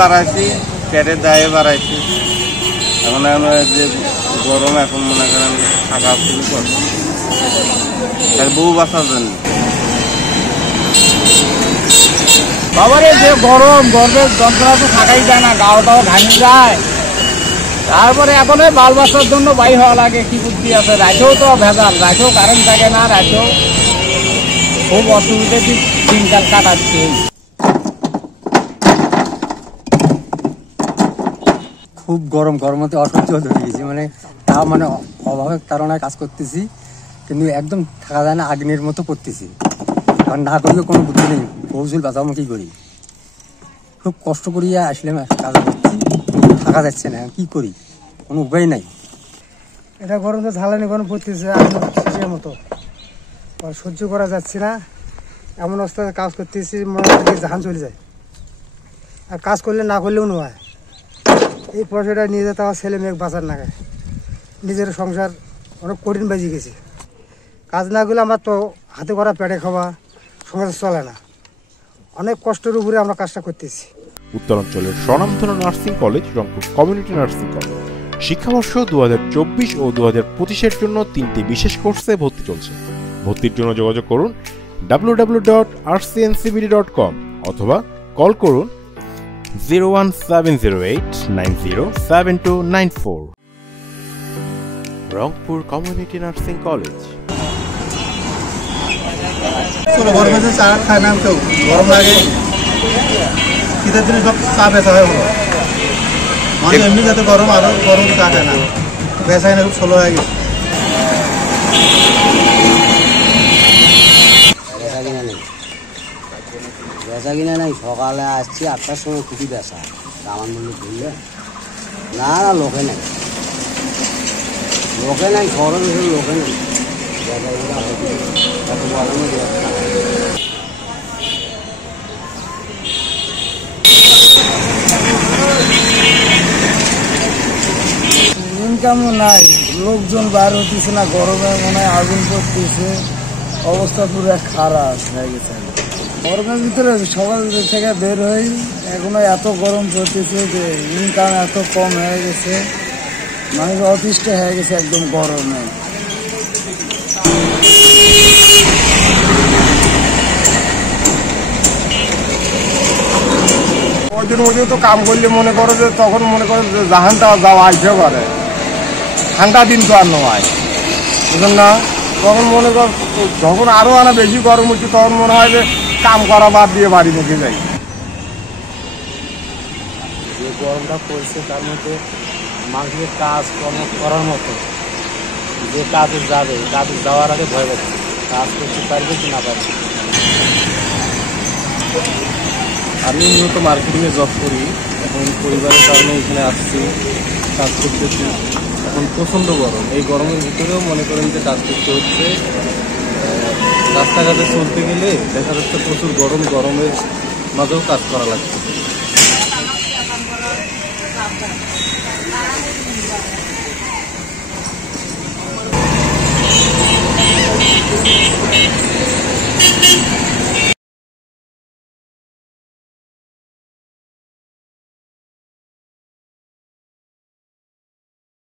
বাড়াইছি, পেটের দায়ে বাড়াইছি। এখন যে গরম, এখন মনে করেন থাকা খুবই কষ্ট, বউ বাঁচার জন্য। বাবারে যে গরম, গরমের যন্ত্রণা তো থাকাই যায় না, গাওটাও ঘামি যায়। তারপরে এখন বাল বাচ্চার জন্য বাই হওয়া লাগে, কি বুদ্ধি আছে। রাতেও তো ভেজাল, রাতেও কারেন্ট থাকে না, রাতেও খুব অসুবিধা দিনকাল কাটাচ্ছে। খুব গরম, গরমতে অসহ্য ধরে গেছি, মানে তা মানে অভাবের কারণে কাজ করতেছি, কিন্তু একদম থাকা যায় না, আগ্নের মতো পড়তেছি। আর না করলে কোনো বুদ্ধি নেই, কৌশল বাঁচাবো কি করি। খুব কষ্ট করিয়া আসলে কাজ করছি, থাকা যাচ্ছে না, কি করি, কোনো উপায় নাই। এটা গরম তো ঝালানি গরম পড়তেছে শেষের মতো, সহ্য করা যাচ্ছে না। এমন অবস্থায় কাজ করতেছি, মনে হয় জাহান চলে যায়। আর কাজ করলে না করলেও নয়, এই পয়সাটা নিয়ে যেতে আমার ছেলে মেয়ে বাঁচার না গায়। নিজের সংসার অনেক কঠিন বাজিয়ে গেছে। কাজ না করলে আমার তো হাতে করা পেটে খাওয়া সংসার চলে না। অনেক কষ্টের উপরে আমরা কাজটা করতেছি। উত্তরাঞ্চলের স্বনামধন্য nursing college Rangpur community nursing college. শিক্ষাবর্ষ 2024 ও 2025-এর জন্য 3টি বিশেষ কোর্সে ভর্তি চলছে। ভর্তির জন্য যোগাযোগ করুন www.rcncbd.com অথবা কল করুন 01708907294। Rangpur community nursing college. গরমে চা খায় না কেউ, গরম লাগে, শীতের দিনে সব চা বেচা হয় বলো, মানে এমনি যাতে গরম, আরো গরম চা খায় না, বেচা না খুব স্লো হয়ে গেছে। বেচা কিনা নাই, সকালে আসছি 8টার সময় খুবই বেচা, আমার মনে ঘুরলে না না, লোকে নাই, লোকে নাই, খরচ লোকে নেই, বেচা কিনা হয়েছে এত গরমে। ইনকামও নাই, লোকজন বার হতেছে না, গরমে মনে হয় আগুন পড়তেছে, অবস্থা পুরো খারাপ হয়ে গেছে। গরমের ভিতরে সকাল থেকে বের হই, এখনো এত গরম পড়তেছে যে ইনকাম এত কম হয়ে গেছে, মানুষ অতিষ্ঠ হয়ে গেছে একদম গরমে। ওইদিন মধ্যে তো কাম করলে মনে করো যে তখন মনে করো যে জাহানটা যাওয়া আসতে পারে, ঠান্ডা দিন তো আর নয়, বুঝলেন না। তখন মনে কর যখন আরো আনা বেশি গরম হচ্ছে, তখন মনে হয় যে কাম করা বাদ দিয়ে বাড়ি মুখে যাই। যে গরমটা পড়ছে তার মধ্যে মানুষের কাজ কর্ম করার মতো, যে কাজে যাবে, কাজে যাওয়ার আগে ভয় পাচ্ছে, কাজ করতে পারবে কি না পারবে। আমি মূলত মার্কেটিংয়ে জব করি, এখন পরিবারের কারণে এখানে আসছি, কাজ করতেছি। এখন প্রচণ্ড গরম, এই গরমের ভিতরেও মনে করেন যে কাজ করতে হচ্ছে। রাস্তাঘাটে চলতে গেলে দেখা যাচ্ছে প্রচুর গরম, গরমের মাঝেও কাজ করা লাগছে।